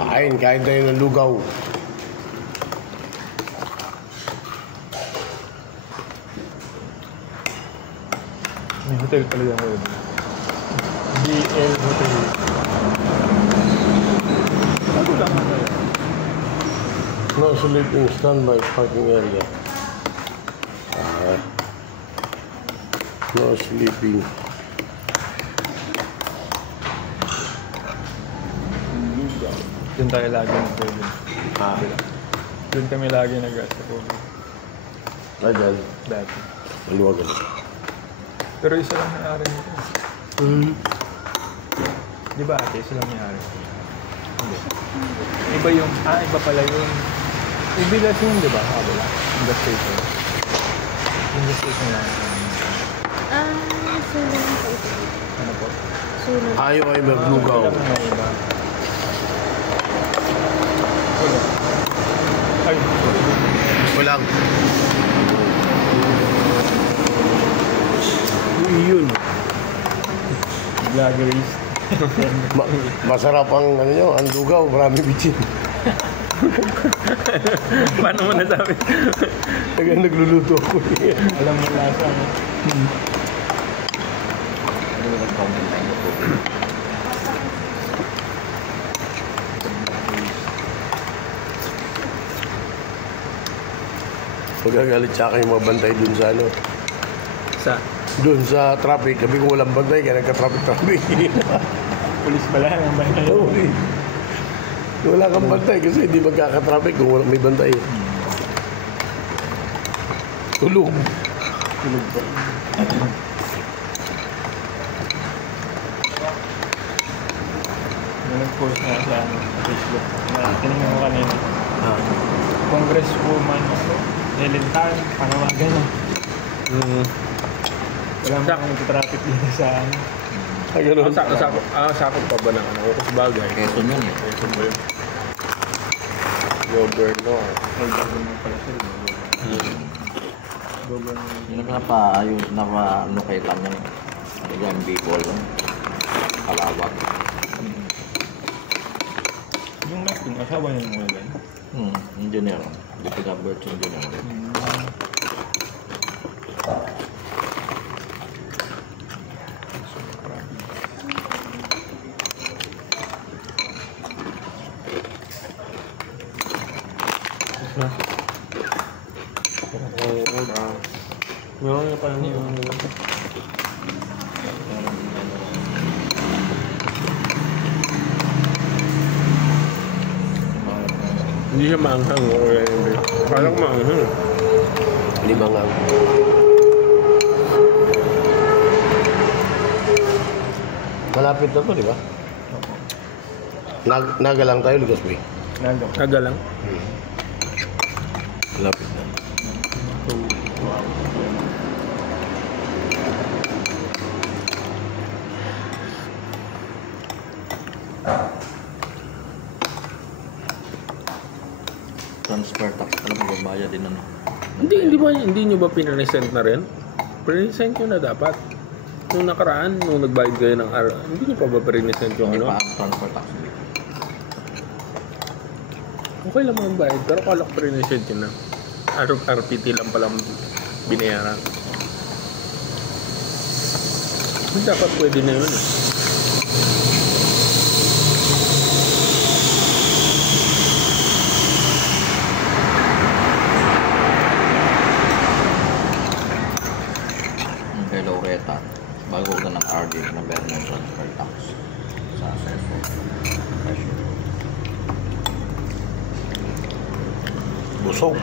Kain tayo ng lugaw. May hotel talaga ngayon. BL Hotel. Ano lang ako yun? No sleeping, standby parking area. No sleeping. Doon tayo lagi nag-COVID. Doon kami lagi nag-asa COVID. Dyan. Dati. Maluwag. Pero isa lang may-ari nito. Di ba ate, isa lang may-ari? Hindi. Iba yung, iba pala yung Ibilas yun, di ba? Kabila. Yung station. Yung station lang. Sunog po ito. Ano po? Sunog. Ayaw ay maglugaw. Wala na iba. Wala. Ay, sorry. Walang. Yun. Vloggerist. Masarap ang ano nyo, ang lugaw, marami bitchin. Paano mo nasabi? Tagang nagluluto ako. Alam mo lasa mo. Magagalit sa akin yung mga bantay dun sa ano. Sa? Dun sa traffic. Sabi ko walang bantay, kaya nagka-traffic. Pulis pala ang bantay. Wala kang bantay kasi hindi magkaka-traffic kung walang may bantay. Tulog. Tulog po. Nag-post nga sa Facebook. Tinignan mo kanina. Congresswoman Helen Tan, panawagan na. Wala mo kang traffic dito sa ano. Ganun. Sakot pa ba ng ano? Kasi bagay. Quezon yun eh. Quezon ba yun? Governor. Governor pala siya. Governor. Yung napa-locatean niya. Yan, Bicol. Kalawag. Yung natin, asawa niya yung wala. Engineer. Deputy Governor Engineer. Meron nga pala niyo. Hindi siya maanghang. Parang maanghang. Hindi mangang. Malapit na to, di ba? Naga lang tayo, Lucas Bay. Taga lang. Malapit na. Transfer tax. Alam mo, babaya din ano. Hindi nyo ba pinresent na rin? Present nyo na dapat. Nung nakaraan, nung nagbayad kayo ng hindi nyo pa ba present yung Hindi ano? pa ang transfer tax. Okay lang mga bayad, pero kala ko present yun na. RPT lang palang binayaran. Dapat pwede na yun eh. Kay Loretta, bago ka ng RD na meron ng transfer tax sa CFO. Busog.